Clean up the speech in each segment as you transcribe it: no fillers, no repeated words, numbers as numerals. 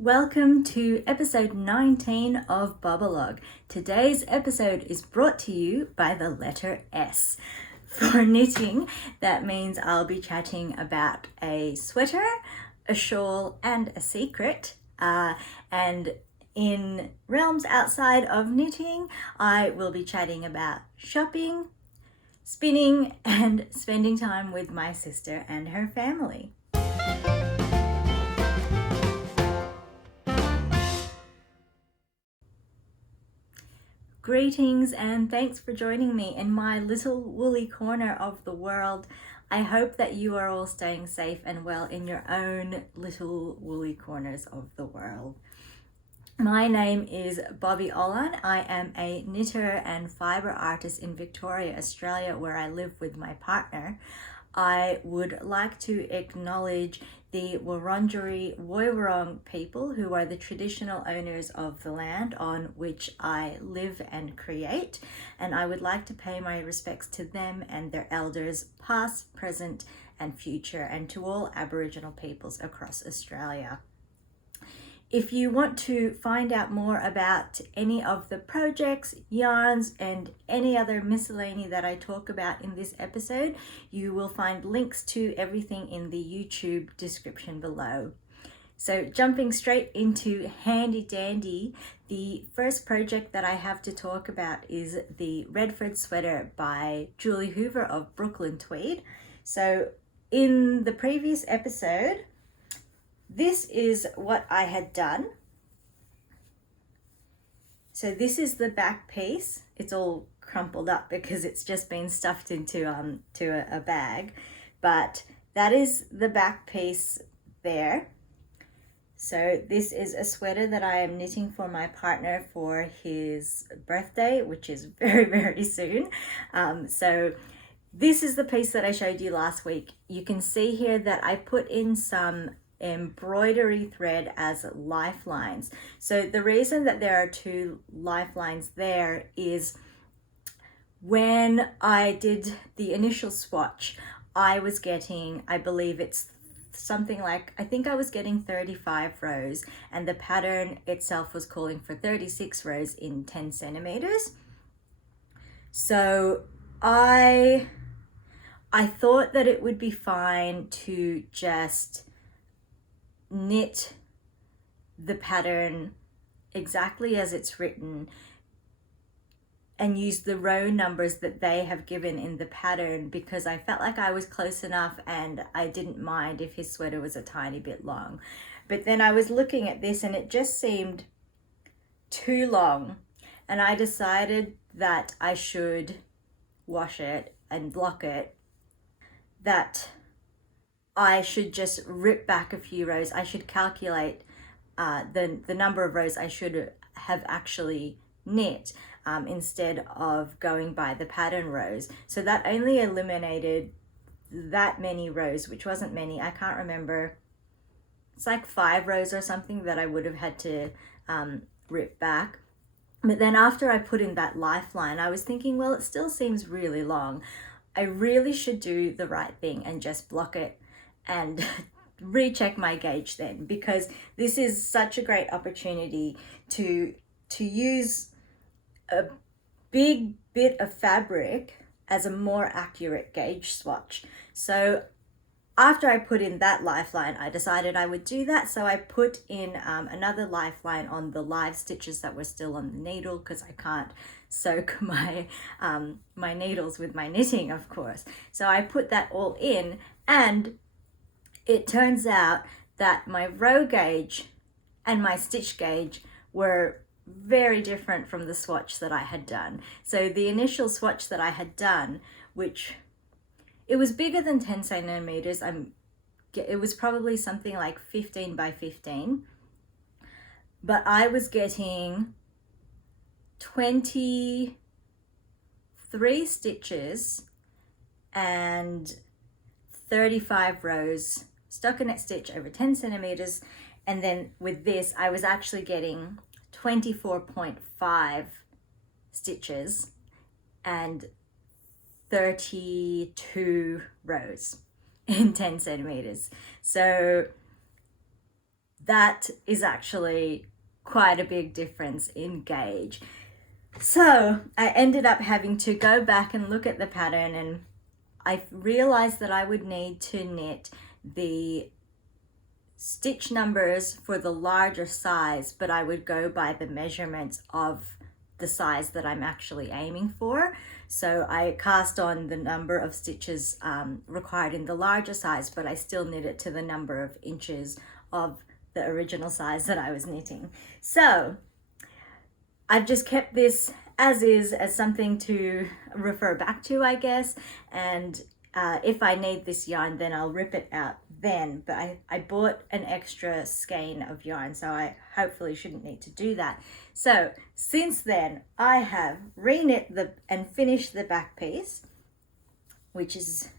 Welcome to episode 19 of Bobolog. Today's episode is brought to you by the letter S. For knitting, that means I'll be chatting about a sweater, a shawl, and a secret. And in realms outside of knitting, I will be chatting about shopping, spinning, and spending time with my sister and her family. Greetings and thanks for joining me in my little woolly corner of the world. I hope that you are all staying safe and well in your own little woolly corners of the world. My name is Bobby Olan. I am a knitter and fibre artist in Victoria, Australia, where I live with my partner. I would like to acknowledge the Wurundjeri Woiwurrung people, who are the traditional owners of the land on which I live and create, and I would like to pay my respects to them and their elders, past, present, and future, and to all Aboriginal peoples across Australia. If you want to find out more about any of the projects, yarns, and any other miscellany that I talk about in this episode, you will find links to everything in the YouTube description below. So jumping straight into handy dandy, the first project that I have to talk about is the Redford sweater by Julie Hoover of Brooklyn Tweed. So in the previous episode, this is what I had done. So this is the back piece. It's all crumpled up because it's just been stuffed into a bag. But that is the back piece there. So this is a sweater that I am knitting for my partner for his birthday, which is very, very soon. So this is the piece that I showed you last week. You can see here that I put in some embroidery thread as lifelines. So the reason that there are two lifelines there is when I did the initial swatch, I was getting, I believe it's something like, I think I was getting 35 rows, and the pattern itself was calling for 36 rows in 10 centimeters. So I thought that it would be fine to just knit the pattern exactly as it's written and use the row numbers that they have given in the pattern, because I felt like I was close enough and I didn't mind if his sweater was a tiny bit long. But then I was looking at this and it just seemed too long, and I decided that I should wash it and block it, that I should just rip back a few rows. I should calculate the number of rows I should have actually knit instead of going by the pattern rows. So that only eliminated that many rows, which wasn't many. I can't remember. It's like 5 rows or something that I would have had to rip back. But then after I put in that lifeline, I was thinking, well, it still seems really long. I really should do the right thing and just block it and recheck my gauge then, because this is such a great opportunity to use a big bit of fabric as a more accurate gauge swatch. So after I put in that lifeline, I decided I would do that. So I put in another lifeline on the live stitches that were still on the needle, because I can't soak my my needles with my knitting, of course. So I put that all in, and it turns out that my row gauge and my stitch gauge were very different from the swatch that I had done. So the initial swatch that I had done, which it was bigger than 10 centimeters, it was probably something like 15 by 15, but I was getting 23 stitches and 35 rows stockinette stitch over 10 centimeters. And then with this, I was actually getting 24.5 stitches and 32 rows in 10 centimeters. So that is actually quite a big difference in gauge. So I ended up having to go back and look at the pattern, and I realized that I would need to knit the stitch numbers for the larger size, but I would go by the measurements of the size that I'm actually aiming for. So I cast on the number of stitches required in the larger size, but I still knit it to the number of inches of the original size that I was knitting. So I've just kept this as is, as something to refer back to, I guess, and if I need this yarn, then I'll rip it out then. But I bought an extra skein of yarn, so I hopefully shouldn't need to do that. So since then, I have reknit and finished the back piece, which is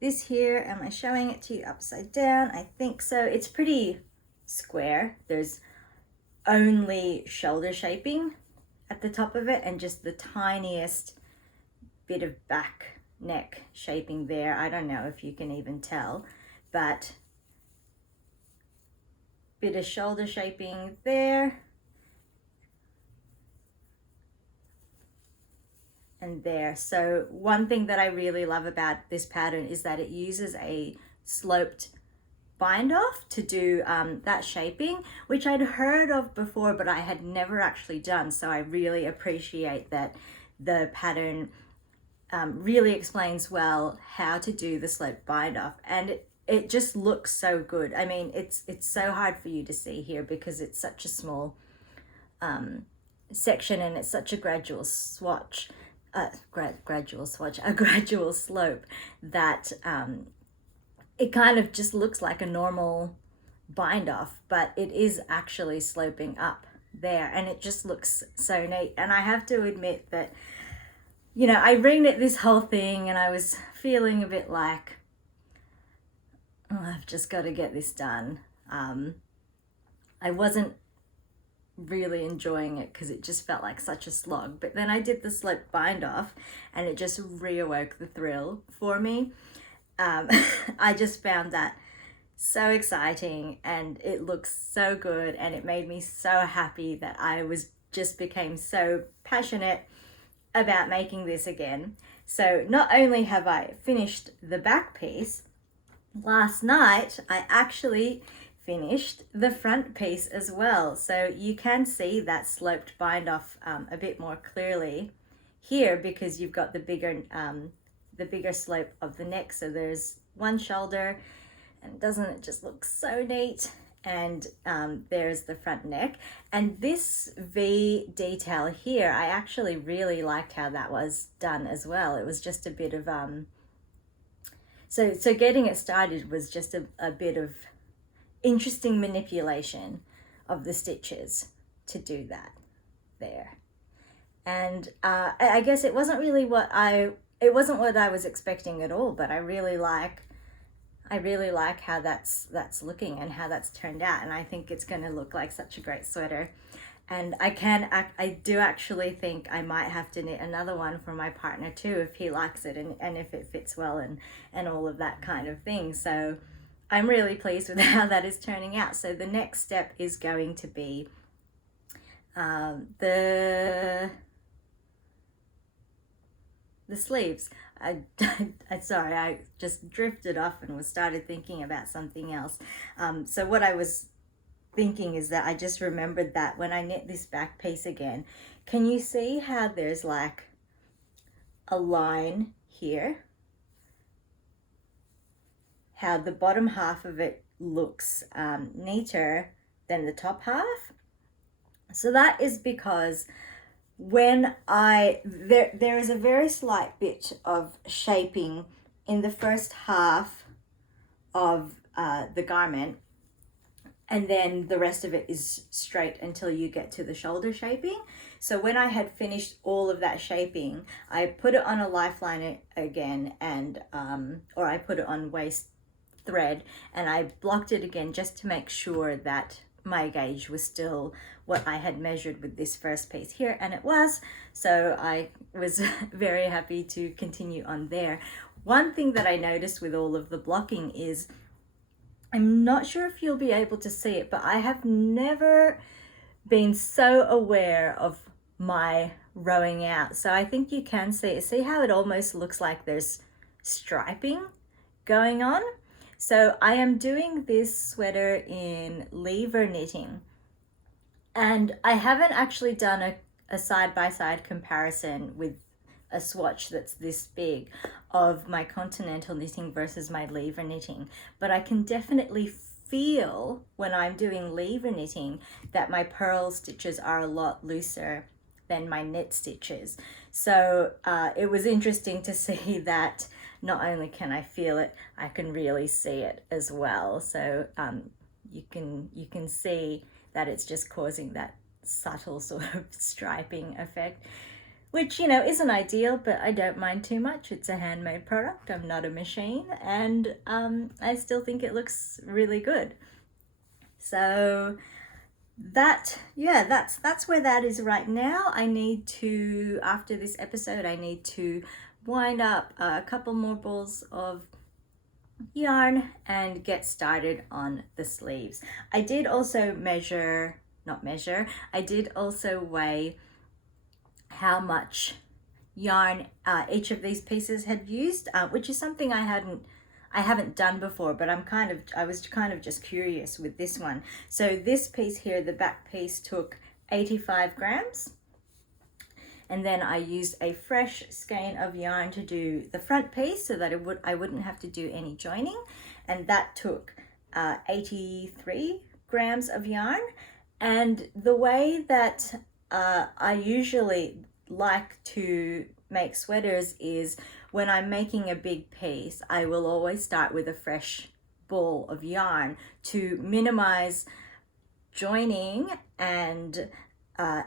this here. Am I showing it to you upside down? I think so. It's pretty square. There's only shoulder shaping at the top of it and just the tiniest bit of back neck shaping there. I don't know if you can even tell, but bit of shoulder shaping there and there. So one thing that I really love about this pattern is that it uses a sloped bind off to do that shaping, which I'd heard of before, but I had never actually done. So I really appreciate that the pattern really explains well how to do the sloped bind off, and it just looks so good. I mean, it's so hard for you to see here because it's such a small section and it's such a gradual swatch, a gradual slope that it kind of just looks like a normal bind off, but it is actually sloping up there, and it just looks so neat. And I have to admit that, you know, I reknit this whole thing and I was feeling a bit like, oh, I've just got to get this done. I wasn't really enjoying it because it just felt like such a slog, but then I did the sloped bind off and it just reawoke the thrill for me. I just found that so exciting and it looks so good, and it made me so happy that I became so passionate about making this again. So not only have I finished the back piece, last night I actually finished the front piece as well. So you can see that sloped bind off a bit more clearly here because you've got the bigger slope of the neck. So there's one shoulder, and doesn't it just look so neat? And there's the front neck, and this V detail here, I actually really liked how that was done as well. It was just a bit of so getting it started was just a bit of interesting manipulation of the stitches to do that there. And I guess it wasn't really what I was expecting at all, but I really like how that's looking and how that's turned out, and I think it's going to look like such a great sweater. And I do actually think I might have to knit another one for my partner too if he likes it and if it fits well and all of that kind of thing. So I'm really pleased with how that is turning out. So the next step is going to be the sleeves. Sorry, I just drifted off and started thinking about something else. So what I was thinking is that I just remembered that when I knit this back piece again, can you see how there's like a line here? How the bottom half of it looks neater than the top half? So that is because when there is a very slight bit of shaping in the first half of the garment, and then the rest of it is straight until you get to the shoulder shaping. So when I had finished all of that shaping, I put it on a lifeline again, and or I put it on waist thread, and I blocked it again just to make sure that my gauge was still what I had measured with this first piece here, and it was. So I was very happy to continue on there. One thing that I noticed with all of the blocking is I'm not sure if you'll be able to see it, but I have never been so aware of my rowing out. So I think you can see how it almost looks like there's striping going on. So I am doing this sweater in lever knitting, and I haven't actually done a side-by-side comparison with a swatch that's this big of my continental knitting versus my lever knitting, but I can definitely feel when I'm doing lever knitting that my purl stitches are a lot looser than my knit stitches. So it was interesting to see that not only can I feel it, I can really see it as well. So you can see that it's just causing that subtle sort of striping effect, which, you know, isn't ideal, but I don't mind too much. It's a handmade product. I'm not a machine, and I still think it looks really good. So that's where that is right now. I need to, after this episode, I need to wind up a couple more balls of yarn and get started on the sleeves. I did also I did also weigh how much yarn each of these pieces had used, which is something I haven't done before, but I was kind of just curious with this one. So this piece here, the back piece, took 85 grams. And then I used a fresh skein of yarn to do the front piece so that I wouldn't have to do any joining. And that took 83 grams of yarn. And the way that I usually like to make sweaters is when I'm making a big piece, I will always start with a fresh ball of yarn to minimize joining and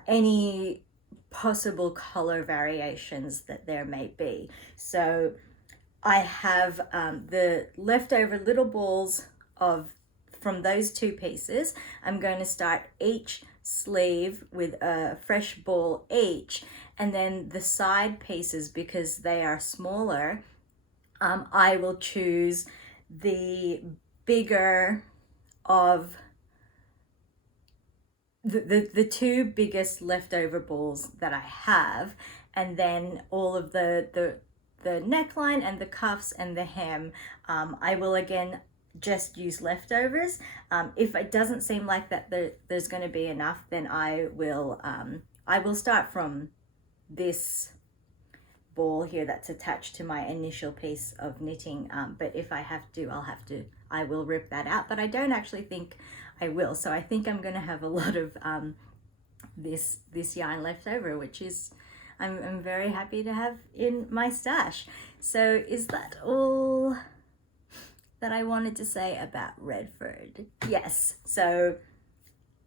any possible color variations that there may be. So I have the leftover little balls from those two pieces. I'm going to start each sleeve with a fresh ball each, and then the side pieces, because they are smaller, I will choose the bigger of the two biggest leftover balls that I have, and then all of the neckline and the cuffs and the hem, I will again just use leftovers. If it doesn't seem like that there's going to be enough, then I will start from this ball here that's attached to my initial piece of knitting, but if I have to, I will rip that out, but I don't actually think I will. So I think I'm going to have a lot of this yarn left over, which is I'm very happy to have in my stash. So is that all that I wanted to say about Redford? Yes. So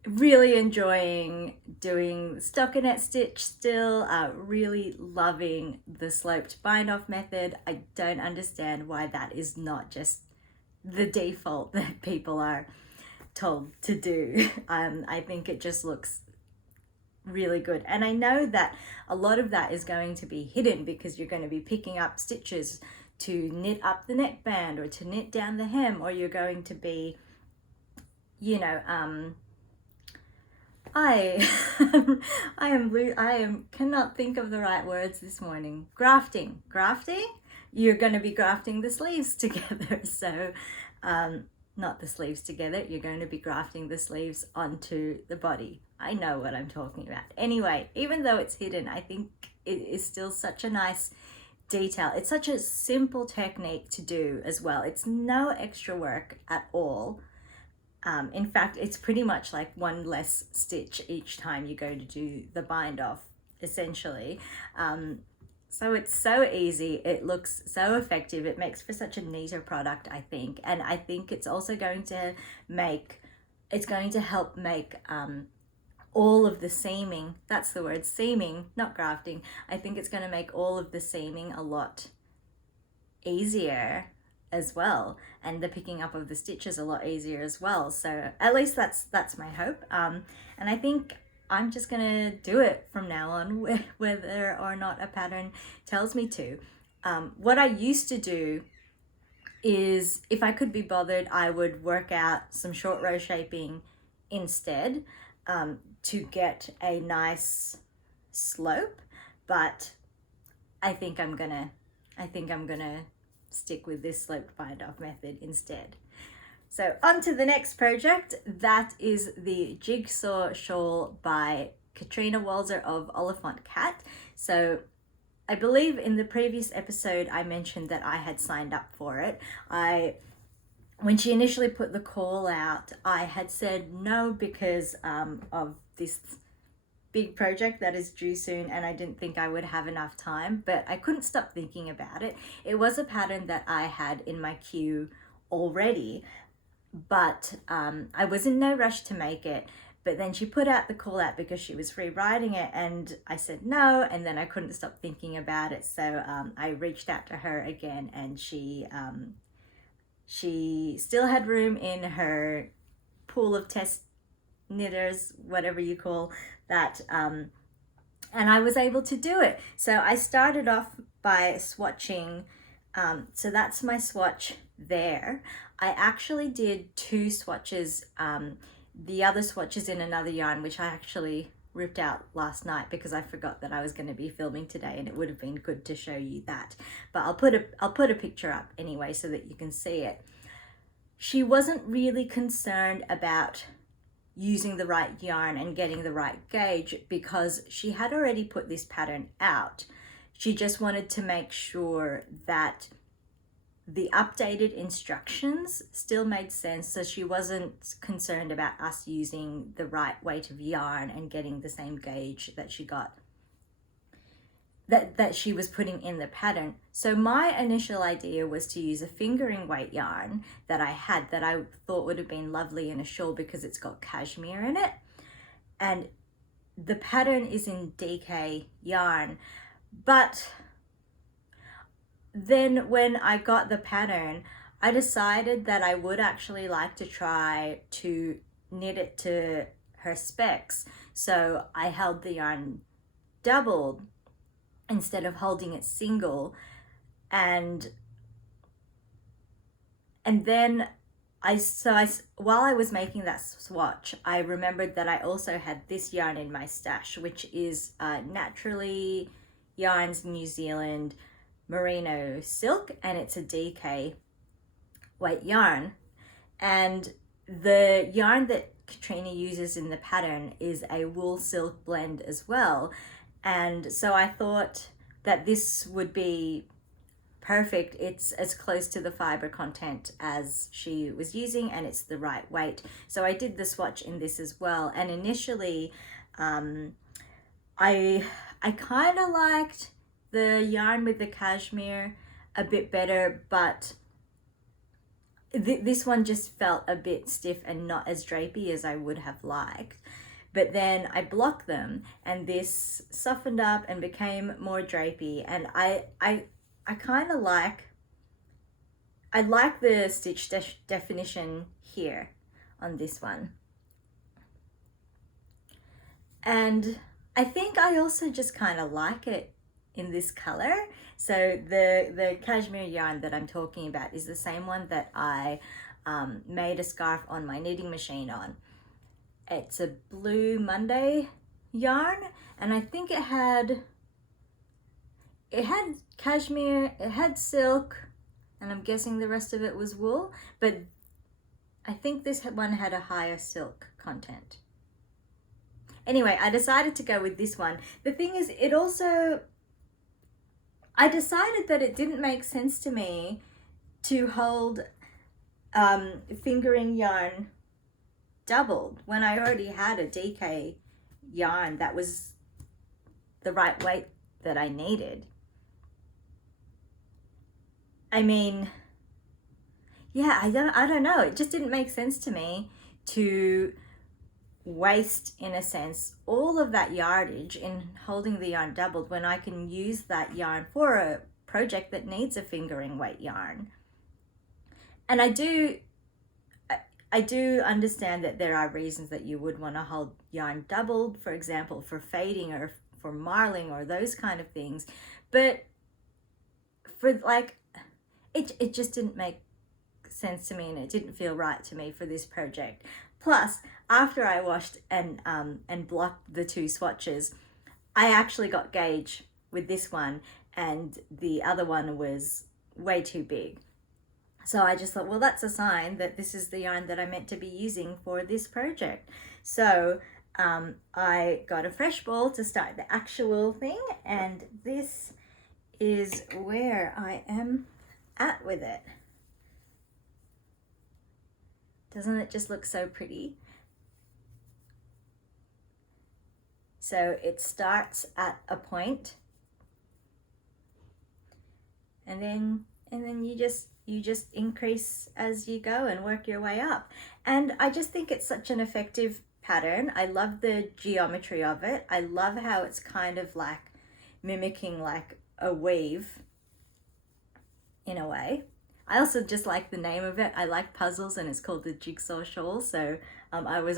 really enjoying doing stockinette stitch still, really loving the sloped bind off method. I don't understand why that is not just the default that people are told to do. I think it just looks really good, and I know that a lot of that is going to be hidden because you're going to be picking up stitches to knit up the neckband or to knit down the hem, or you're going to be, you know, I cannot think of the right words this morning. Grafting. You're going to be grafting the sleeves together. So not the sleeves together, you're going to be grafting the sleeves onto the body. I know what I'm talking about. Anyway, even though it's hidden, I think it is still such a nice detail. It's such a simple technique to do as well. It's no extra work at all. In fact, it's pretty much like one less stitch each time you go to do the bind off, essentially. So it's so easy, it looks so effective, it makes for such a neater product, I think. And I think it's also going to help make all of the seaming, that's the word, seaming, not grafting. I think it's going to make all of the seaming a lot easier as well, and the picking up of the stitches a lot easier as well. So at least that's my hope. And I think I'm just gonna do it from now on, whether or not a pattern tells me to. What I used to do is if I could be bothered, I would work out some short row shaping instead to get a nice slope, but I think I'm gonna stick with this sloped bind off method instead. So on to the next project. That is the Jigsaw Shawl by Katrina Walzer of Oliphant Cat. So I believe in the previous episode I mentioned that I had signed up for it. When she initially put the call out, I had said no because of this big project that is due soon, and I didn't think I would have enough time, but I couldn't stop thinking about it. It was a pattern that I had in my queue already, but I was in no rush to make it. But then she put out the call out because she was rewriting it, and I said no, and then I couldn't stop thinking about it. So I reached out to her again, and she still had room in her pool of test knitters, whatever you call that, and I was able to do it. So I started off by swatching. So that's my swatch there. I actually did 2 swatches. The other swatch is in another yarn, which I actually ripped out last night because I forgot that I was going to be filming today, and it would have been good to show you that. But I'll put a picture up anyway so that you can see it. She wasn't really concerned about using the right yarn and getting the right gauge because she had already put this pattern out. She just wanted to make sure that the updated instructions still made sense, so she wasn't concerned about us using the right weight of yarn and getting the same gauge that she got, that she was putting in the pattern. So my initial idea was to use a fingering weight yarn that I had that I thought would have been lovely in a shawl because it's got cashmere in it, and the pattern is in DK yarn. But then when I got the pattern, I decided that I would actually like to try to knit it to her specs. So I held the yarn doubled instead of holding it single, and then while I was making that swatch, I remembered that I also had this yarn in my stash, which is Naturally Yarns New Zealand merino silk, and it's a DK weight yarn. And the yarn that Katrina uses in the pattern is a wool silk blend as well, and so I thought that this would be perfect. It's as close to the fibre content as she was using, and it's the right weight. So I did the swatch in this as well, and initially I kind of liked the yarn with the cashmere a bit better, but this one just felt a bit stiff and not as drapey as I would have liked. But then I blocked them, and this softened up and became more drapey, and I kind of like the stitch definition here on this one. And I think I also just kind of like it in this color. So the cashmere yarn that I'm talking about is the same one that I made a scarf on my knitting machine on. It's a Blue Monday yarn, and I think it had cashmere, it had silk, and I'm guessing the rest of it was wool, but I think this one had a higher silk content. Anyway, I decided to go with this one. The thing is, I decided that it didn't make sense to me to hold fingering yarn doubled when I already had a DK yarn that was the right weight that I needed. I mean, yeah, I don't know. It just didn't make sense to me to waste, in a sense, all of that yardage in holding the yarn doubled when I can use that yarn for a project that needs a fingering weight yarn. And I do understand that there are reasons that you would want to hold yarn doubled, for example, for fading or for marling or those kind of things. But for like, it just didn't make sense to me and it didn't feel right to me for this project. Plus, after I washed and blocked the 2 swatches, I actually got gauge with this one and the other one was way too big. So I just thought, well, that's a sign that this is the yarn that I meant to be using for this project. So I got a fresh ball to start the actual thing, and this is where I am at with it. Doesn't it just look so pretty? So it starts at a point, and then you just increase as you go and work your way up. And I just think it's such an effective pattern. I love the geometry of it. I love how it's kind of like mimicking like a weave in a way. I also just like the name of it. I like puzzles, and it's called the Jigsaw Shawl. So I was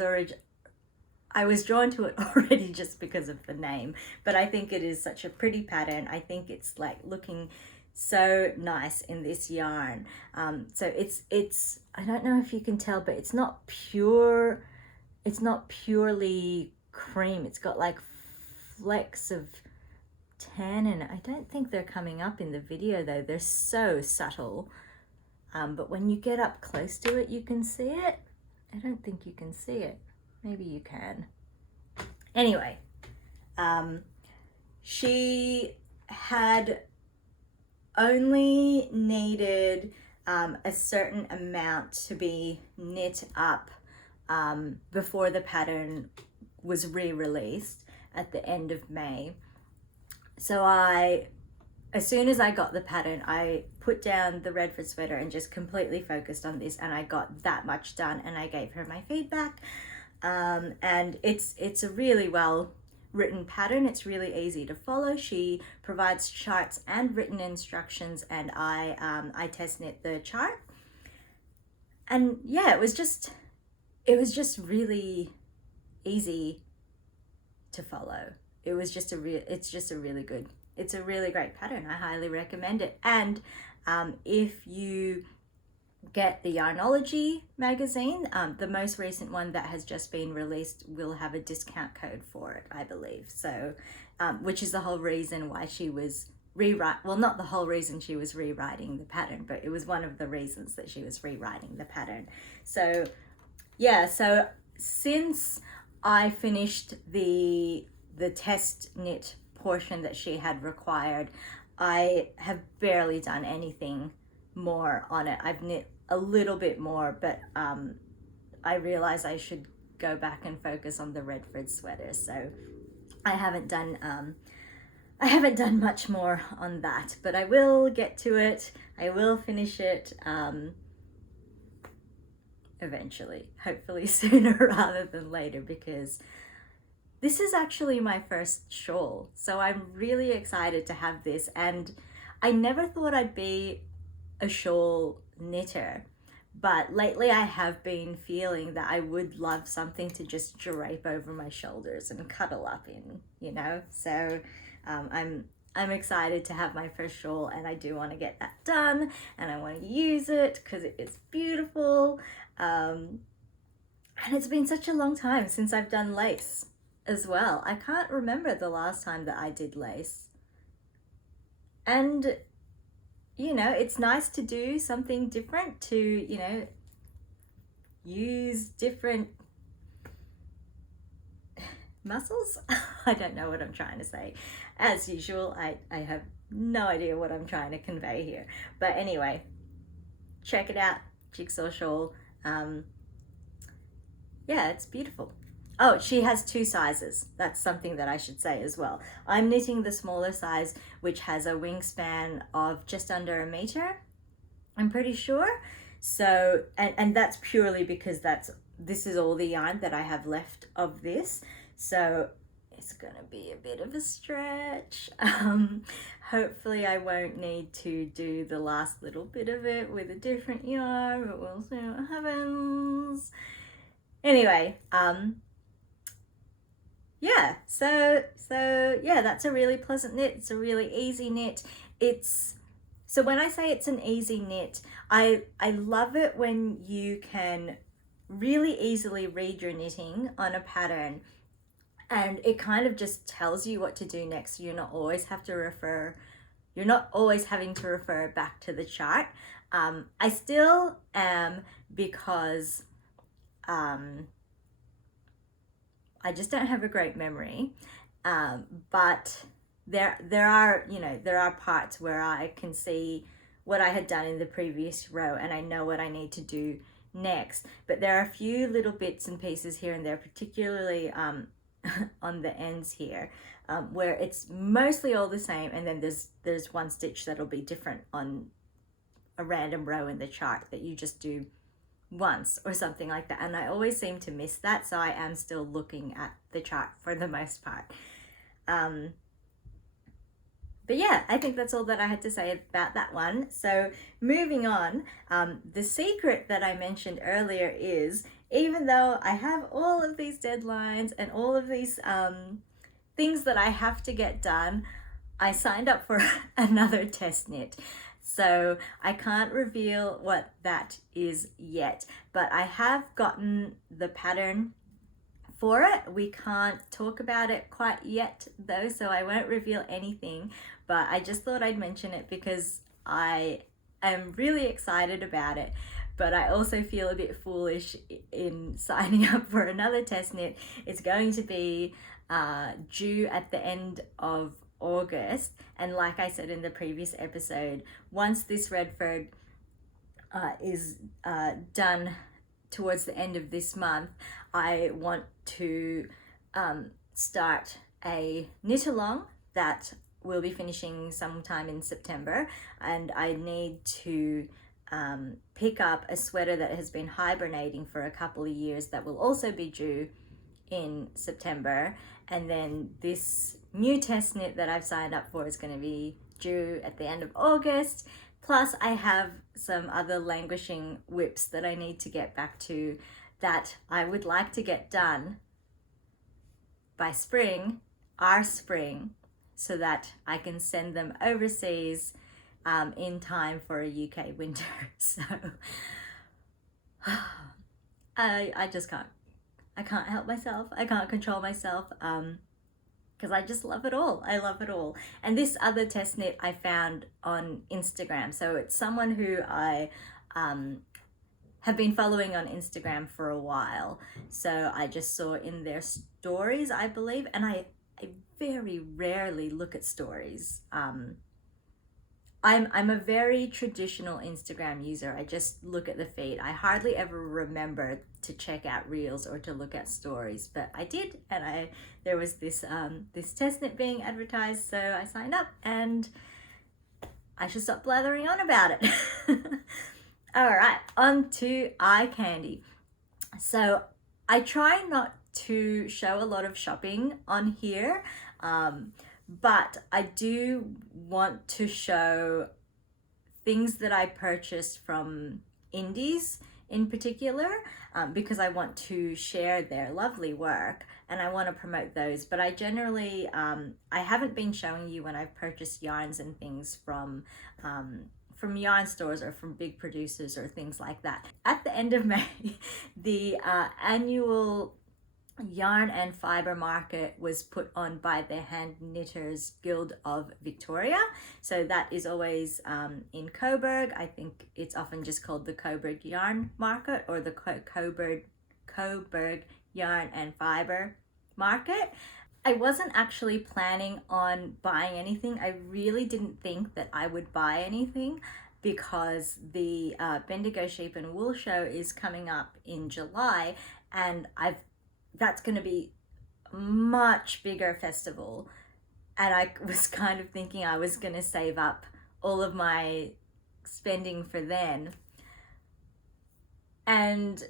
drawn to it already just because of the name, but I think it is such a pretty pattern. I think it's like looking so nice in this yarn. So it's I don't know if you can tell, but it's not pure, it's not purely cream. It's got like flecks of tan in it. I don't think they're coming up in the video though. They're so subtle. But when you get up close to it, you can see it. I don't think you can see it. Maybe you can. Anyway, she had only needed a certain amount to be knit up before the pattern was re-released at the end of May. So as soon as I got the pattern, I put down the Redford sweater and just completely focused on this, and I got that much done, and I gave her my feedback. And it's a really well written pattern. It's really easy to follow. She provides charts and written instructions, and I test knit the chart. And yeah, it was just really easy to follow. It's just a really great pattern. I highly recommend it. And if you get the Yarnology magazine, the most recent one that has just been released will have a discount code for it, I believe. So, which is the whole reason why she was not the whole reason she was rewriting the pattern, but it was one of the reasons that she was rewriting the pattern. So yeah, so since I finished the test knit portion that she had required, I have barely done anything more on it. I've knit a little bit more, but I realized I should go back and focus on the Redford sweater. So I haven't done much more on that, but I will get to it. I will finish it eventually, hopefully sooner rather than later, because this is actually my first shawl. So I'm really excited to have this, and I never thought I'd be a shawl knitter, but lately I have been feeling that I would love something to just drape over my shoulders and cuddle up in, you know. So I'm excited to have my first shawl, and I do want to get that done, and I want to use it because it is beautiful. And it's been such a long time since I've done lace as well. I can't remember the last time that I did lace. And you know, it's nice to do something different, to, you know, use different muscles. I don't know what I'm trying to say. As usual, I have no idea what I'm trying to convey here. But anyway, check it out, Jigsaw Shawl. Yeah, it's beautiful. Oh, she has 2 sizes. That's something that I should say as well. I'm knitting the smaller size, which has a wingspan of just under 1 meter, I'm pretty sure. So, and that's purely because this is all the yarn that I have left of this. So it's gonna be a bit of a stretch. Hopefully I won't need to do the last little bit of it with a different yarn, but we'll see what happens. Anyway, yeah, so yeah, that's a really pleasant knit. It's a really easy knit. So So when I say it's an easy knit, I love it when you can really easily read your knitting on a pattern, and it kind of just tells you what to do next. You're not always having to refer back to the chart. I still am, because I just don't have a great memory. But there are parts where I can see what I had done in the previous row, and I know what I need to do next. But there are a few little bits and pieces here and there, particularly on the ends here, where it's mostly all the same, and then there's one stitch that'll be different on a random row in the chart that you just do once or something like that, and I always seem to miss that, so I am still looking at the chart for the most part. But yeah, I think that's all that I had to say about that one. So moving on, the secret that I mentioned earlier is, even though I have all of these deadlines and all of these things that I have to get done, I signed up for another test knit. So I can't reveal what that is yet, but I have gotten the pattern for it. We can't talk about it quite yet though, so I won't reveal anything, but I just thought I'd mention it because I am really excited about it. But I also feel a bit foolish in signing up for another test knit. It's going to be due at the end of August, and like I said in the previous episode, once this Redford is done towards the end of this month, I want to start a knit along that will be finishing sometime in September, and I need to pick up a sweater that has been hibernating for a couple of years that will also be due in September, and then this new test knit that I've signed up for is going to be due at the end of August. Plus I have some other languishing whips that I need to get back to that I would like to get done by spring, our spring, so that I can send them overseas in time for a UK winter. So I just can't. I can't help myself. I can't control myself because I just love it all. I love it all. And this other test knit I found on Instagram. So it's someone who I have been following on Instagram for a while. So I just saw in their stories, I believe, and I very rarely look at stories. I'm a very traditional Instagram user. I just look at the feed. I hardly ever remember to check out reels or to look at stories, but I did, and there was this this test knit being advertised, so I signed up, and I should stop blathering on about it. All right, on to eye candy. So I try not to show a lot of shopping on here, but I do want to show things that I purchased from indies in particular, because I want to share their lovely work and I want to promote those. But I generally, I haven't been showing you when I've purchased yarns and things from yarn stores or from big producers or things like that. At the end of May, the annual Yarn and Fibre market was put on by the Hand Knitters Guild of Victoria. So that is always in Coburg. I think it's often just called the Coburg Yarn Market or the Coburg Yarn and Fibre Market. I wasn't actually planning on buying anything. I really didn't think that I would buy anything because the Bendigo Sheep and Wool Show is coming up in July, and that's going to be a much bigger festival, and I was kind of thinking I was going to save up all of my spending for then. And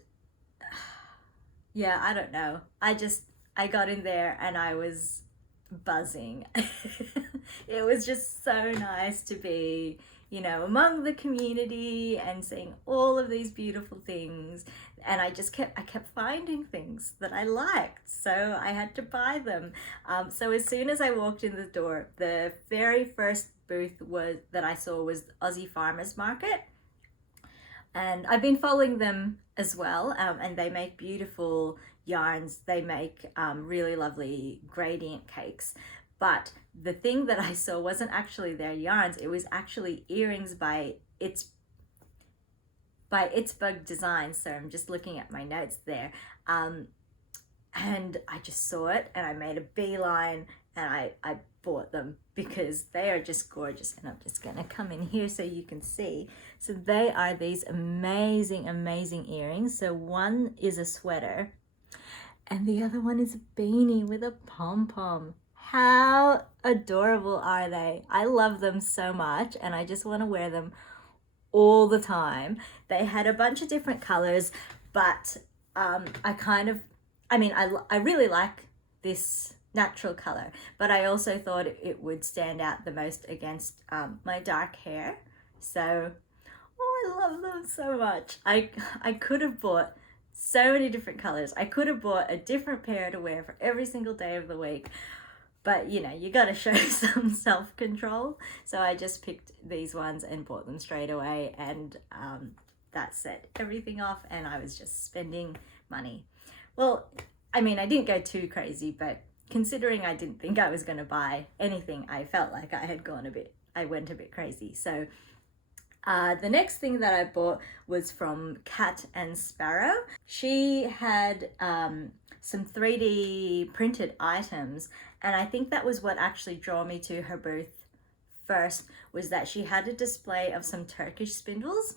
yeah, I don't know, I got in there and I was buzzing. It was just so nice to be you know, among the community and seeing all of these beautiful things. And I kept finding things that I liked, so I had to buy them. So as soon as I walked in the door, the very first booth that I saw was Aussie Farmers Market, and I've been following them as well, and they make beautiful yarns. They make really lovely gradient cakes. But the thing that I saw wasn't actually their yarns, it was actually earrings by Itsbug Designs. So I'm just looking at my notes there. And I just saw it and I made a beeline and I bought them because they are just gorgeous. And I'm just gonna come in here so you can see. So they are these amazing, amazing earrings. So one is a sweater and the other one is a beanie with a pom-pom. How adorable are they? I love them so much and I just want to wear them all the time. They had a bunch of different colors, but I really like this natural color, but I also thought it would stand out the most against my dark hair. So, oh, I love them so much. I could have bought so many different colors. I could have bought a different pair to wear for every single day of the week. But you know, you gotta show some self-control. So I just picked these ones and bought them straight away, and that set everything off, and I was just spending money. Well, I mean, I didn't go too crazy, but considering I didn't think I was gonna buy anything, I felt like I went a bit crazy. So the next thing that I bought was from Cat and Sparrow. She had some 3D printed items, and I think that was what actually drew me to her booth first, was that she had a display of some Turkish spindles,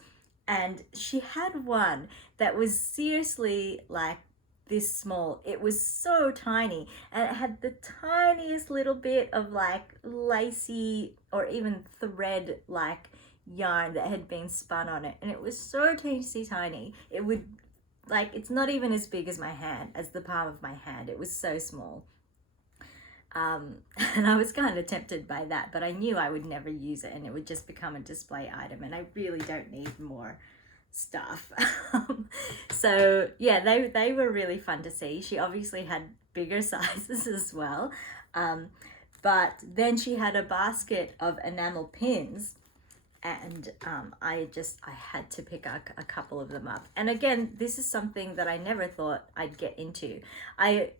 and she had one that was seriously like this small. It was so tiny, and it had the tiniest little bit of like lacy or even thread like yarn that had been spun on it, and it was so teensy tiny. It would, like, it's not even as big as my hand, as the palm of my hand. It was so small. And I was kind of tempted by that, but I knew I would never use it and it would just become a display item, and I really don't need more stuff. So yeah, they were really fun to see. She obviously had bigger sizes as well, but then she had a basket of enamel pins, and I had to pick a couple of them up. And again, this is something that I never thought I'd get into. I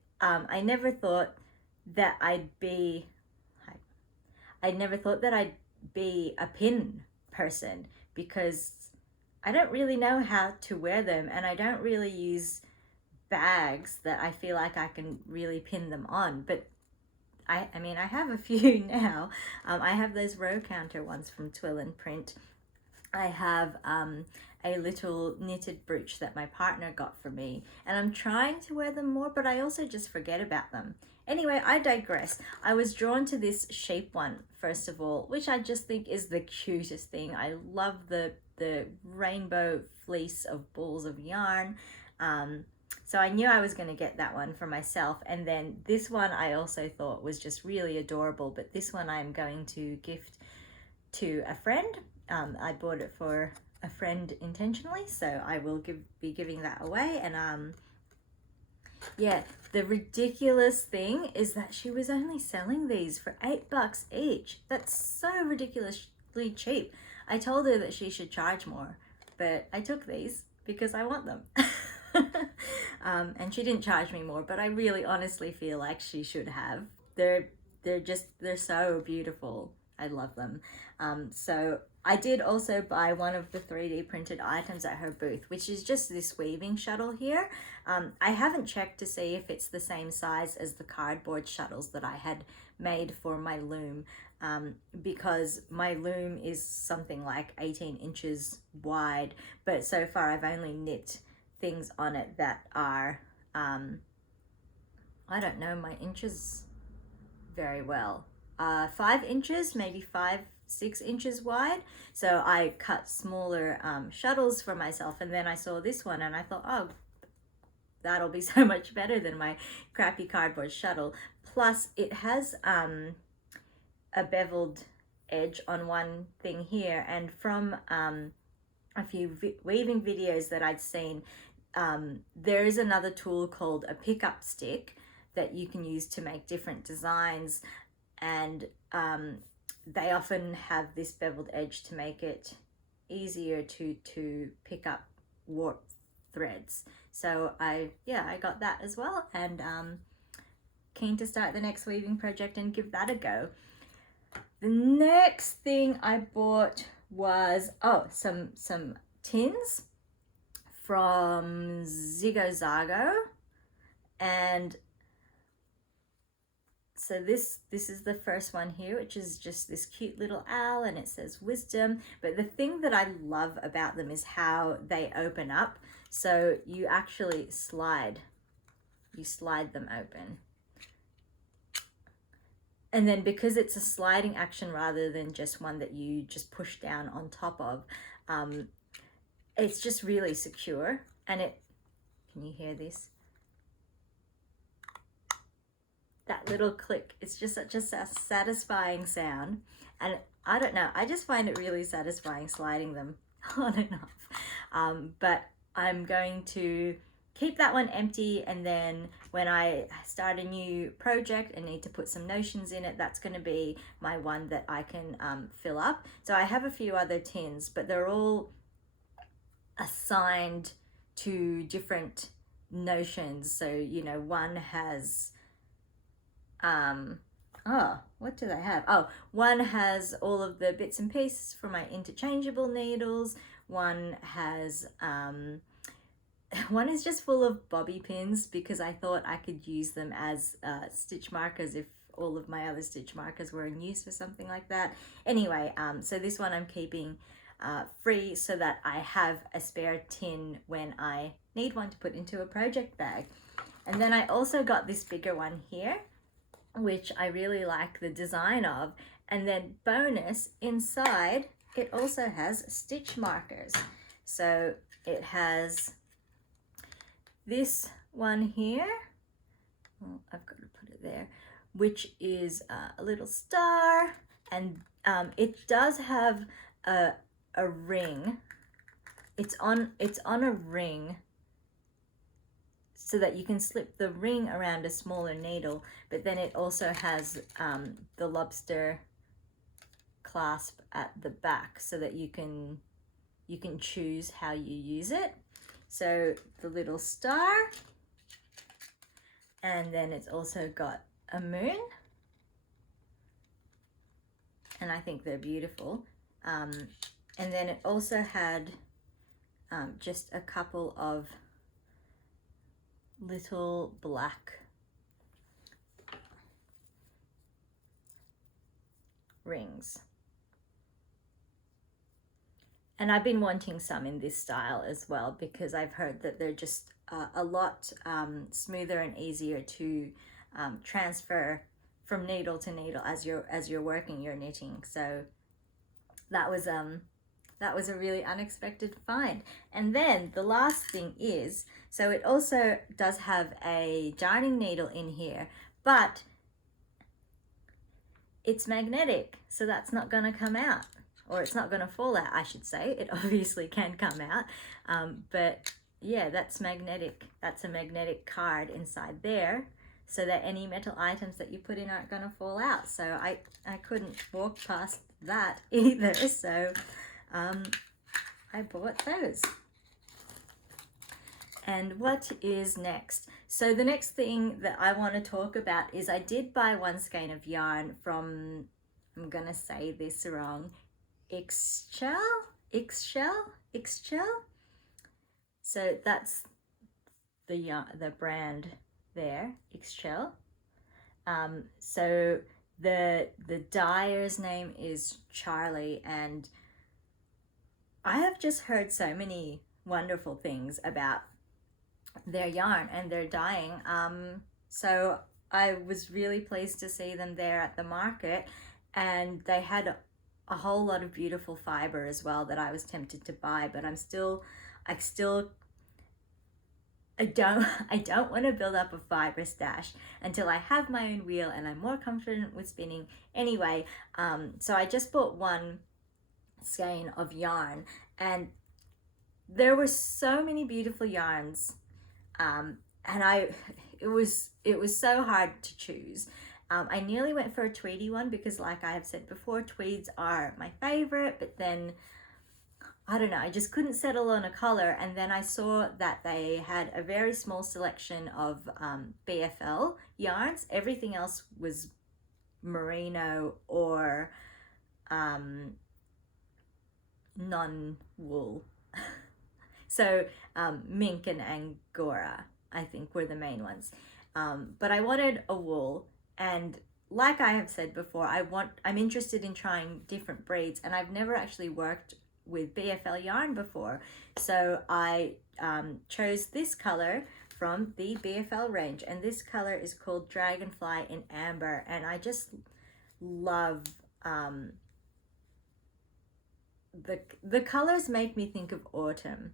never thought that I never thought that I'd be a pin person, because I don't really know how to wear them, and I don't really use bags that I feel like I can really pin them on. But I mean, I have a few now. I have those row counter ones from Twill and Print. I have a little knitted brooch that my partner got for me, and I'm trying to wear them more, but I also just forget about them. Anyway, I digress. I was drawn to this sheep one, first of all, which I just think is the cutest thing. I love the rainbow fleece of balls of yarn. So I knew I was going to get that one for myself. And then this one I also thought was just really adorable, but this one I'm going to gift to a friend. I bought it for a friend intentionally, so I will be giving that away. And yeah, the ridiculous thing is that she was only selling these for $8 each. That's so ridiculously cheap. I told her that she should charge more, but I took these because I want them. And she didn't charge me more, but I really honestly feel like she should have. They're so beautiful. I love them. So I did also buy one of the 3D printed items at her booth, which is just this weaving shuttle here. I haven't checked to see if it's the same size as the cardboard shuttles that I had made for my loom, because my loom is something like 18 inches wide, but so far I've only knit things on it that are, I don't know my inches very well. 5 inches, maybe 5-6 inches wide. So I cut smaller shuttles for myself, and then I saw this one and I thought, oh, that'll be so much better than my crappy cardboard shuttle. Plus it has a beveled edge on one thing here, and from a few weaving videos that I'd seen, there is another tool called a pickup stick that you can use to make different designs, and they often have this beveled edge to make it easier to pick up warp threads. So I got that as well, and keen to start the next weaving project and give that a go. The next thing I bought was some tins from Zago, and so this is the first one here, which is just this cute little owl, and it says wisdom. But the thing that I love about them is how they open up. So you actually slide them open. And then because it's a sliding action rather than just one that you just push down on top of, it's just really secure. And can you hear this? That little click, it's just such a satisfying sound. And I don't know, I just find it really satisfying sliding them on and off. But I'm going to keep that one empty, and then when I start a new project and need to put some notions in it, that's going to be my one that I can fill up. So I have a few other tins, but they're all assigned to different notions. So, you know, one has what do they have? Oh, one has all of the bits and pieces for my interchangeable needles. One has one is just full of bobby pins because I thought I could use them as stitch markers if all of my other stitch markers were in use for something like that. Anyway, so this one I'm keeping free so that I have a spare tin when I need one to put into a project bag. And then I also got this bigger one here, which I really like the design of. And then bonus, inside it also has stitch markers. So it has this one here, I've got to put it there, which is a little star, and it does have a ring. It's on a ring so that you can slip the ring around a smaller needle, but then it also has the lobster clasp at the back so that you can choose how you use it. So the little star, and then it's also got a moon, and I think they're beautiful. And then it also had just a couple of little black rings. And I've been wanting some in this style as well because I've heard that they're just a lot smoother and easier to transfer from needle to needle as you're working your knitting. So that was a really unexpected find. And then the last thing is, so it also does have a darning needle in here, but it's magnetic, so that's not going to come out. Or it's not going to fall out, I should say. It obviously can come out, but yeah, that's magnetic. That's a magnetic card inside there, so that any metal items that you put in aren't going to fall out. So I couldn't walk past that either, so I bought those. And what is next? So the next thing that I want to talk about is I did buy one skein of yarn from, I'm going to say this wrong, IxCHeL. So that's the brand there, IxCHeL. So the dyer's name is Charlie, and I have just heard so many wonderful things about their yarn and their dyeing. So I was really pleased to see them there at the market, and they had a whole lot of beautiful fiber as well that I was tempted to buy, but I still I don't want to build up a fibre stash until I have my own wheel and I'm more confident with spinning. Anyway, so I just bought one skein of yarn, and there were so many beautiful yarns, and it was so hard to choose. I nearly went for a tweedy one because, like I have said before, tweeds are my favorite, but then I don't know, I just couldn't settle on a color. And then I saw that they had a very small selection of BFL yarns. Everything else was merino or non-wool. So mink and angora, I think, were the main ones. But I wanted a wool, and like I have said before, I'm interested in trying different breeds, and I've never actually worked with BFL yarn before. So I chose this color from the BFL range, and this color is called Dragonfly in Amber, and I just love the colors make me think of autumn,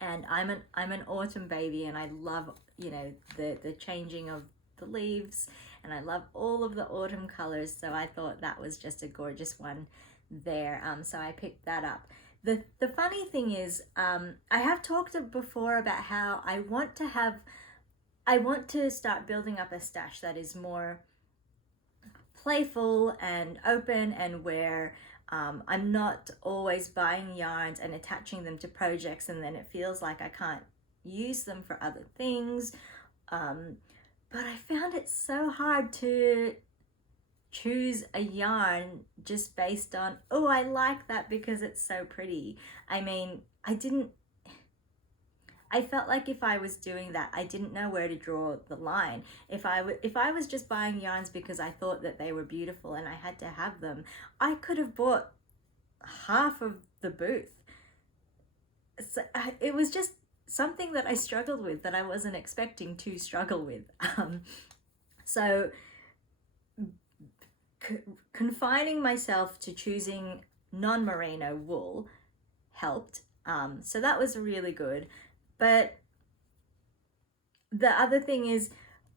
and I'm an autumn baby, and I love, you know, the changing of the leaves, and I love all of the autumn colors, so I thought that was just a gorgeous one there. So I picked that up. The funny thing is, I have talked before about how I want to start building up a stash that is more playful and open, and where I'm not always buying yarns and attaching them to projects, and then it feels like I can't use them for other things. But I found it so hard to choose a yarn just based on, oh, I like that because it's so pretty. I mean, I felt like if I was doing that, I didn't know where to draw the line. If I was just buying yarns because I thought that they were beautiful and I had to have them, I could have bought half of the booth. So it was just something that I struggled with, that I wasn't expecting to struggle with. So confining myself to choosing non-merino wool helped. So that was really good. But the other thing is,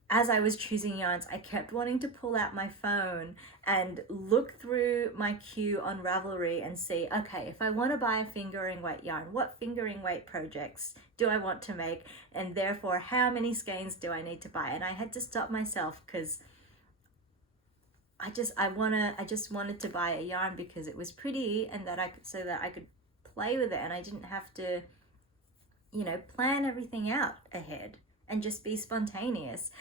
as I was choosing yarns, I kept wanting to pull out my phone and look through my queue on Ravelry and see, okay, if I want to buy a fingering weight yarn, what fingering weight projects do I want to make? And therefore, how many skeins do I need to buy? And I had to stop myself because I just wanted to buy a yarn because it was pretty, and that so that I could play with it, and I didn't have to, you know, plan everything out ahead and just be spontaneous.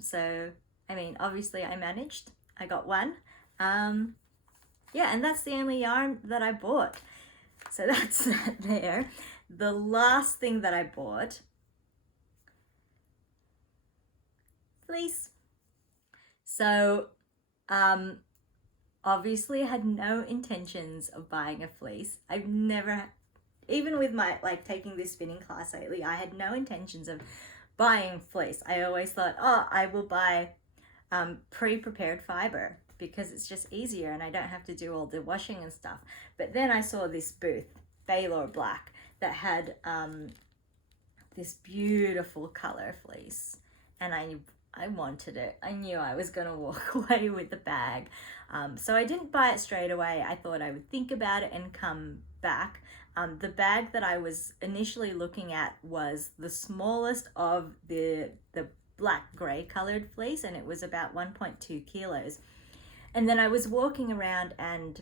So, I mean, obviously I managed. I got one. Yeah, and that's the only yarn that I bought. So that's that there. The last thing that I bought, fleece. So, obviously I had no intentions of buying a fleece. I've never, even with my, like, taking this spinning class lately, I had no intentions of buying fleece. I always thought, oh, I will buy pre-prepared fiber because it's just easier and I don't have to do all the washing and stuff. But then I saw this booth, Beylor Black, that had this beautiful color fleece, and I wanted it. I knew I was going to walk away with the bag. So I didn't buy it straight away. I thought I would think about it and come back. The bag that I was initially looking at was the smallest of the black gray colored fleece, and it was about 1.2 kilos. And then I was walking around, and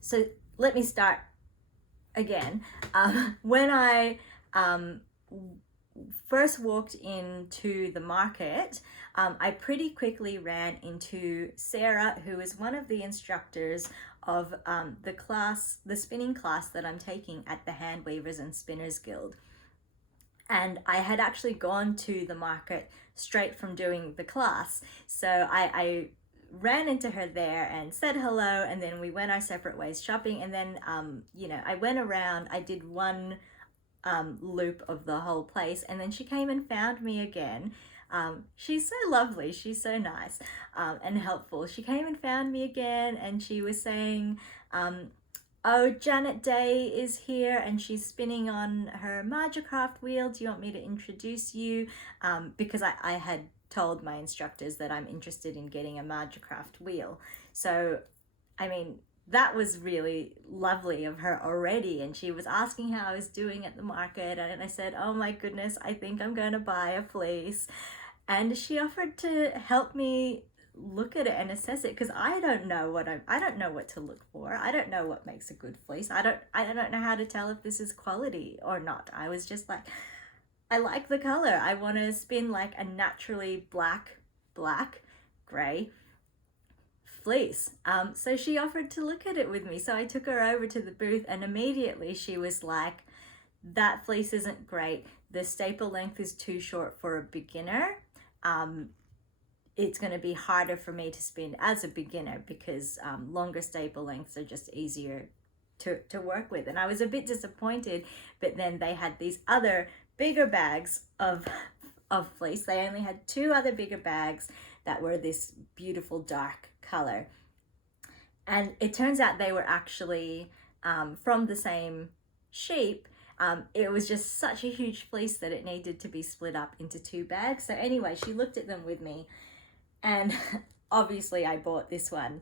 so let me start again. When I first walked into the market, I pretty quickly ran into Sarah, who is one of the instructors of the spinning class that I'm taking at the Hand Weavers and Spinners Guild. And I had actually gone to the market straight from doing the class. So I ran into her there and said hello, and then we went our separate ways shopping. And then, you know, I went around, I did one loop of the whole place, and then she came and found me again. She's so lovely, she's so nice and helpful. She came and found me again, and she was saying, oh, Janet Day is here and she's spinning on her Multicrafty wheel. Do you want me to introduce you? Because I had told my instructors that I'm interested in getting a Multicrafty wheel. So, I mean, that was really lovely of her already. And she was asking how I was doing at the market. And I said, oh my goodness, I think I'm going to buy a fleece. And she offered to help me look at it and assess it, because I don't know what to look for. I don't know what makes a good fleece. I don't know how to tell if this is quality or not. I was just like, I like the color. I want to spin like a naturally black gray fleece. So she offered to look at it with me. So I took her over to the booth and immediately she was like, that fleece isn't great. The staple length is too short for a beginner. It's going to be harder for me to spin as a beginner because longer staple lengths are just easier to work with. And I was a bit disappointed, but then they had these other bigger bags of fleece. They only had 2 other bigger bags that were this beautiful dark color. And it turns out they were actually from the same sheep. It was just such a huge fleece that it needed to be split up into 2 bags. So anyway, she looked at them with me and obviously I bought this one.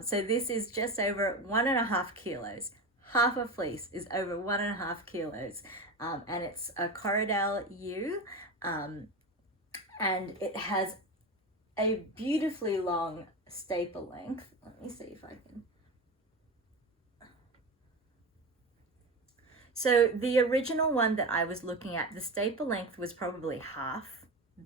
So this is just over 1.5 kilos. Half a fleece is over 1.5 kilos. And it's a Corridel U. And it has a beautifully long staple length. Let me see if I can. So the original one that I was looking at, the staple length was probably half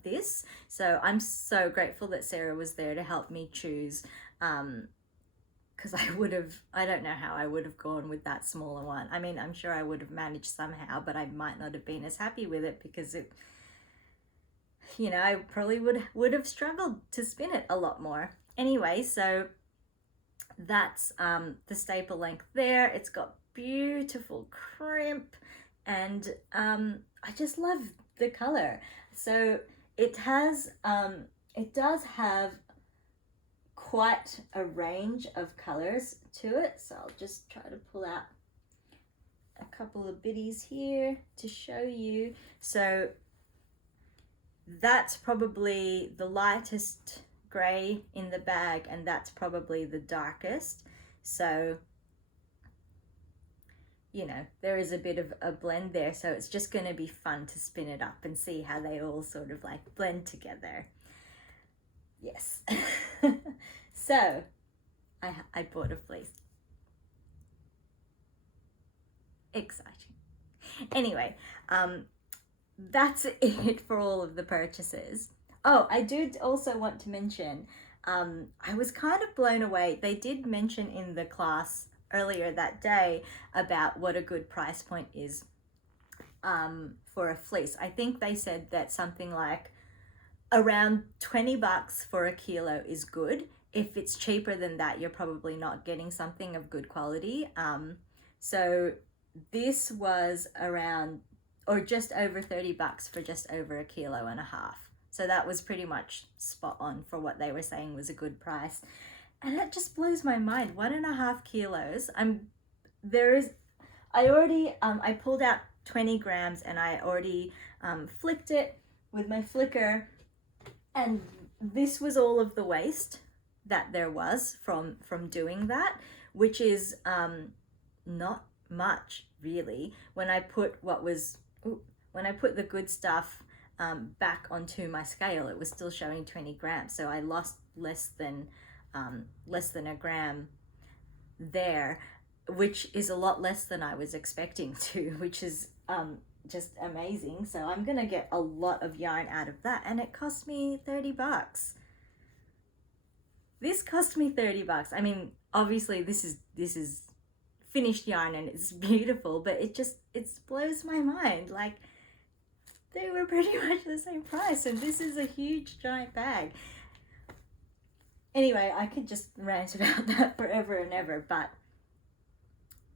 this. So I'm so grateful that Sarah was there to help me choose, because I don't know how I would have gone with that smaller one. I mean, I'm sure I would have managed somehow, but I might not have been as happy with it because it, I probably would have struggled to spin it a lot more. Anyway, so that's the staple length there. It's got beautiful crimp and I just love the color. So it does have quite a range of colors to it. So I'll just try to pull out a couple of biddies here to show you. So that's probably the lightest gray in the bag and that's probably the darkest. So there is a bit of a blend there, so it's just going to be fun to spin it up and see how they all sort of like blend together. Yes. So I bought a fleece. Exciting. Anyway, that's it for all of the purchases. Oh, I do also want to mention, I was kind of blown away. They did mention in the class earlier that day about what a good price point is for a fleece. I think they said that something like around $20 for a kilo is good. If it's cheaper than that, you're probably not getting something of good quality. So this was around or just over $30 for just over 1.5 kilos. So that was pretty much spot on for what they were saying was a good price. And that just blows my mind. 1.5 kilos. I pulled out 20 grams and I already flicked it with my flicker. And this was all of the waste that there was from doing that, which is not much really. When I put the good stuff back onto my scale, it was still showing 20 grams. So I lost less than 1 gram there, which is a lot less than I was expecting to, which is just amazing. So I'm gonna get a lot of yarn out of that, and it cost me $30. This cost me $30. I mean, obviously this is finished yarn and it's beautiful, but it blows my mind. Like, they were pretty much the same price, and this is a huge giant bag. Anyway, I could just rant about that forever and ever, but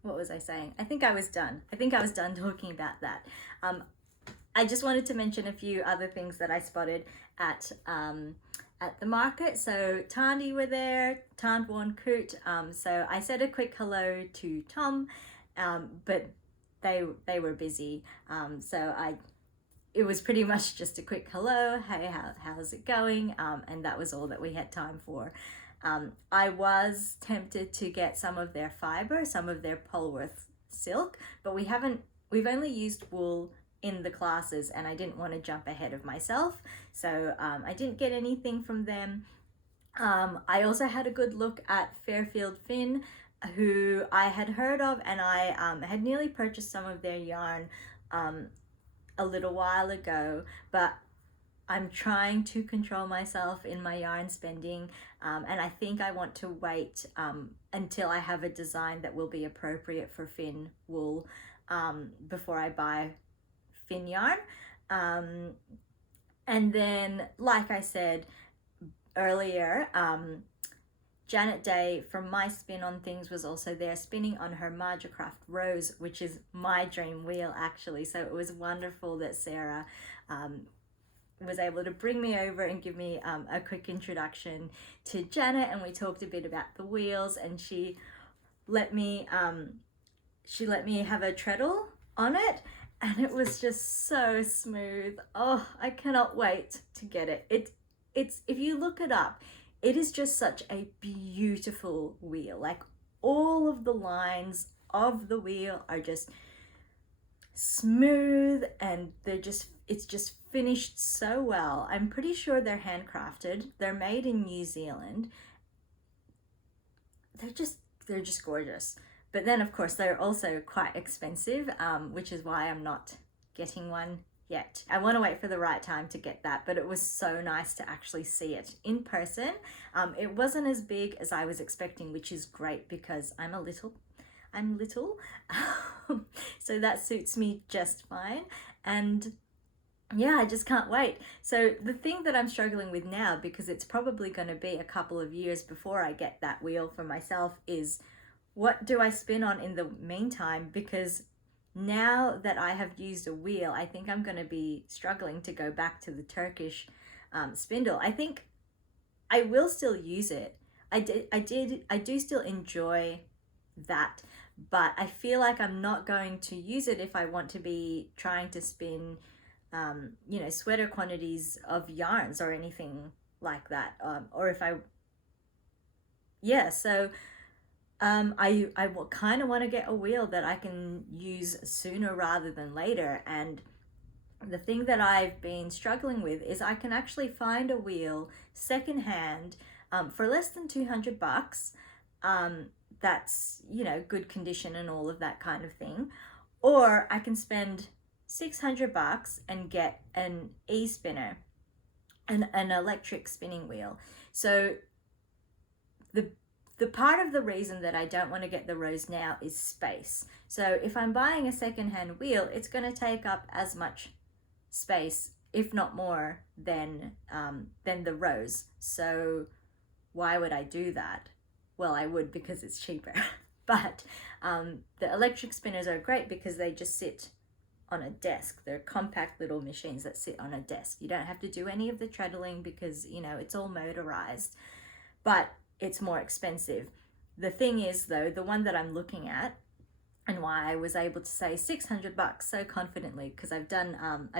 what was I saying? I think I was done talking about that. I just wanted to mention a few other things that I spotted, at the market. So Tandy were there, Tant Wan Koot. So I said a quick hello to Tom, but they were busy. So it was pretty much just a quick hello. Hey, how's it going? And that was all that we had time for. I was tempted to get some of their fibre, some of their Polworth silk, but we've only used wool in the classes, and I didn't want to jump ahead of myself. So I didn't get anything from them. I also had a good look at Fairfield Finn, who I had heard of, and I had nearly purchased some of their yarn a little while ago, but I'm trying to control myself in my yarn spending, and I think I want to wait until I have a design that will be appropriate for Finn wool before I buy Finn yarn. And then, like I said earlier, Janet Day from My Spin on Things was also there spinning on her Multicrafty Rose, which is my dream wheel actually. So it was wonderful that Sarah was able to bring me over and give me a quick introduction to Janet, and we talked a bit about the wheels, and she let me have a treadle on it, and it was just so smooth. Oh, I cannot wait to get it. It's if you look it up, it is just such a beautiful wheel. Like, all of the lines of the wheel are just smooth, and it's just finished so well. I'm pretty sure they're handcrafted. They're made in New Zealand. They're just gorgeous. But then, of course, they're also quite expensive, which is why I'm not getting one yet. I want to wait for the right time to get that, but it was so nice to actually see it in person. It wasn't as big as I was expecting, which is great because I'm little. So that suits me just fine. And yeah, I just can't wait. So the thing that I'm struggling with now, because it's probably going to be a couple of years before I get that wheel for myself, is what do I spin on in the meantime? Because now that I have used a wheel, I think I'm going to be struggling to go back to the Turkish spindle. I think I will still use it. I do still enjoy that, but I feel like I'm not going to use it if I want to be trying to spin sweater quantities of yarns or anything like that, or if I kind of want to get a wheel that I can use sooner rather than later. And the thing that I've been struggling with is I can actually find a wheel secondhand for less than $200. That's, good condition and all of that kind of thing. Or I can spend $600 and get an e-spinner, an electric spinning wheel. So the part of the reason that I don't want to get the Rose now is space. So if I'm buying a secondhand wheel, it's going to take up as much space, if not more, than the Rose. So why would I do that? Well, I would because it's cheaper. But the electric spinners are great because they just sit on a desk. They're compact little machines that sit on a desk. You don't have to do any of the treadling because, it's all motorized. But it's more expensive. The thing is, though, the one that I'm looking at, and why I was able to say $600 so confidently, because I've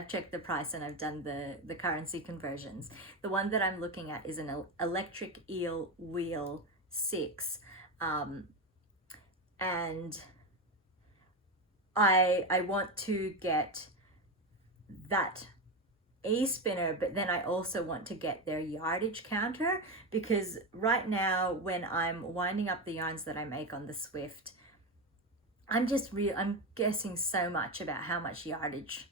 checked the price and I've done the currency conversions. The one that I'm looking at is an electric eel wheel 6, and I want to get that e-spinner, but then I also want to get their yardage counter, because right now when I'm winding up the yarns that I make on the Swift, I'm guessing so much about how much yardage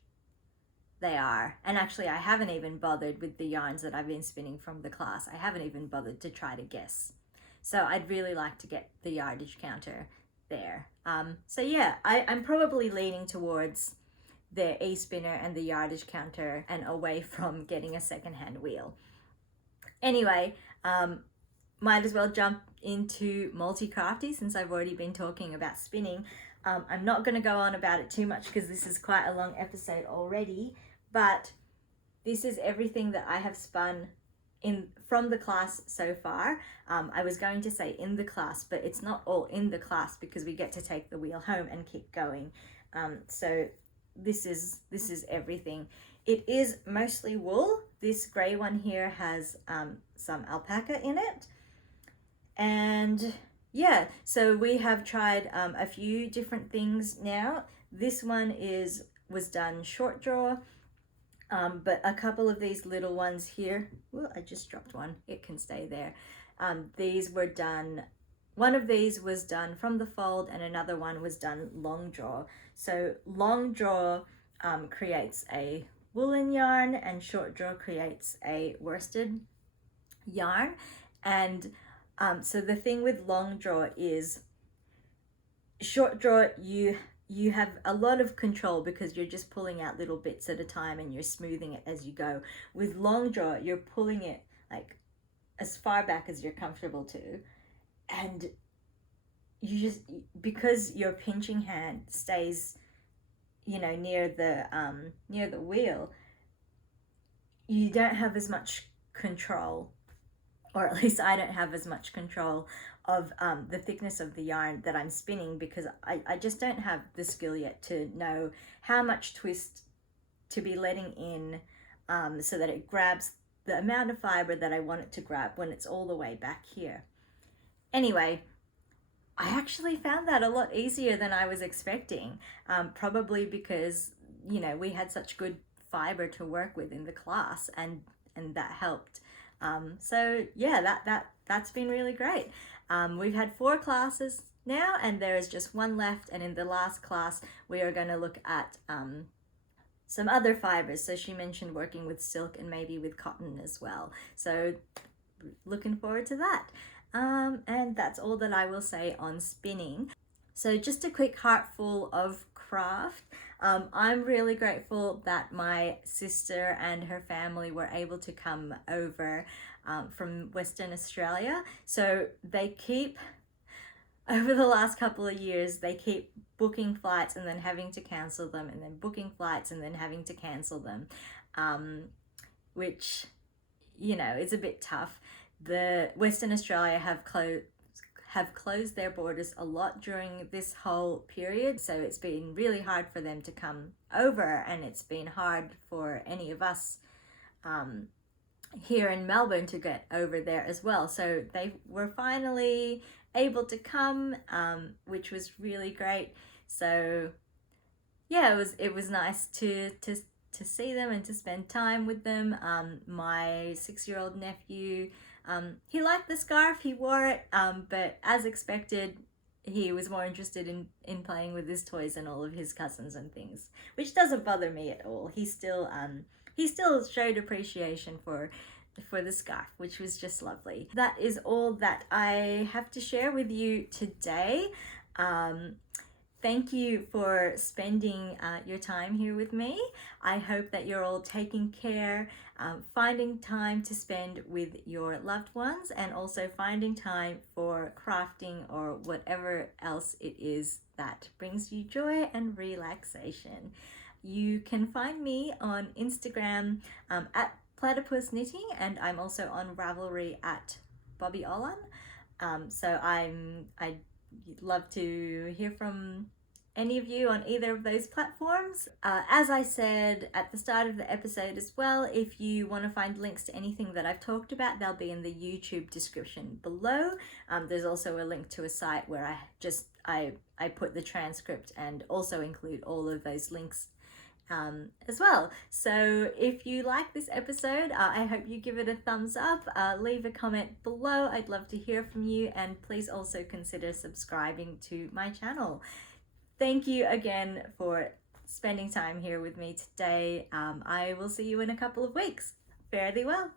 they are. And actually I haven't even bothered with the yarns that I've been spinning from the class. I haven't even bothered to try to guess. So I'd really like to get the yardage counter there. So yeah, I'm probably leaning towards the e-spinner and the yardage counter and away from getting a secondhand wheel. Anyway, might as well jump into Multicrafty since I've already been talking about spinning. I'm not going to go on about it too much because this is quite a long episode already, but this is everything that I have spun from the class so far. I was going to say in the class, but it's not all in the class because we get to take the wheel home and keep going. So this is everything. It is mostly wool. This gray one here has some alpaca in it. And yeah, so we have tried a few different things now. This one was done short draw, but a couple of these little ones here, well, I just dropped one, it can stay there. These were done, one of these was done from the fold and another one was done long draw. So long draw creates a woolen yarn and short draw creates a worsted yarn. And so the thing with long draw is short draw, you have a lot of control because you're just pulling out little bits at a time and you're smoothing it as you go. With long draw, you're pulling it like as far back as you're comfortable to, and you just, because your pinching hand stays, you know, near the wheel, you don't have as much control, or at least I don't have as much control of the thickness of the yarn that I'm spinning, because I just don't have the skill yet to know how much twist to be letting in so that it grabs the amount of fiber that I want it to grab when it's all the way back here. Anyway, I actually found that a lot easier than I was expecting, probably because, you know, we had such good fiber to work with in the class, and that helped. So yeah, that's been really great. We've had 4 classes now and there is just one left, and in the last class we are going to look at some other fibers. So she mentioned working with silk and maybe with cotton as well. So looking forward to that. And that's all that I will say on spinning. So just a quick heartful of craft. I'm really grateful that my sister and her family were able to come over from Western Australia. So they keep, over the last couple of years, they keep booking flights and then having to cancel them, and then booking flights and then having to cancel them, which, you know, it's a bit tough. The Western Australia have closed their borders a lot during this whole period, so it's been really hard for them to come over, and it's been hard for any of us here in Melbourne to get over there as well. So they were finally able to come, which was really great. So yeah, it was nice to see them and to spend time with them. My 6-year-old nephew, he liked the scarf, he wore it, but as expected, he was more interested in playing with his toys and all of his cousins and things, which doesn't bother me at all. He still showed appreciation for the scarf, which was just lovely. That is all that I have to share with you today. Thank you for spending your time here with me. I hope that you're all taking care, finding time to spend with your loved ones, and also finding time for crafting or whatever else it is that brings you joy and relaxation. You can find me on Instagram at Platypus Knitting, and I'm also on Ravelry at Bobolog. So I'd love to hear from any of you on either of those platforms. As I said at the start of the episode as well, if you want to find links to anything that I've talked about, they'll be in the YouTube description below. There's also a link to a site where I put the transcript and also include all of those links as well. So if you like this episode, I hope you give it a thumbs up, leave a comment below. I'd love to hear from you, and please also consider subscribing to my channel. Thank you again for spending time here with me today. I will see you in a couple of weeks. Fare thee well.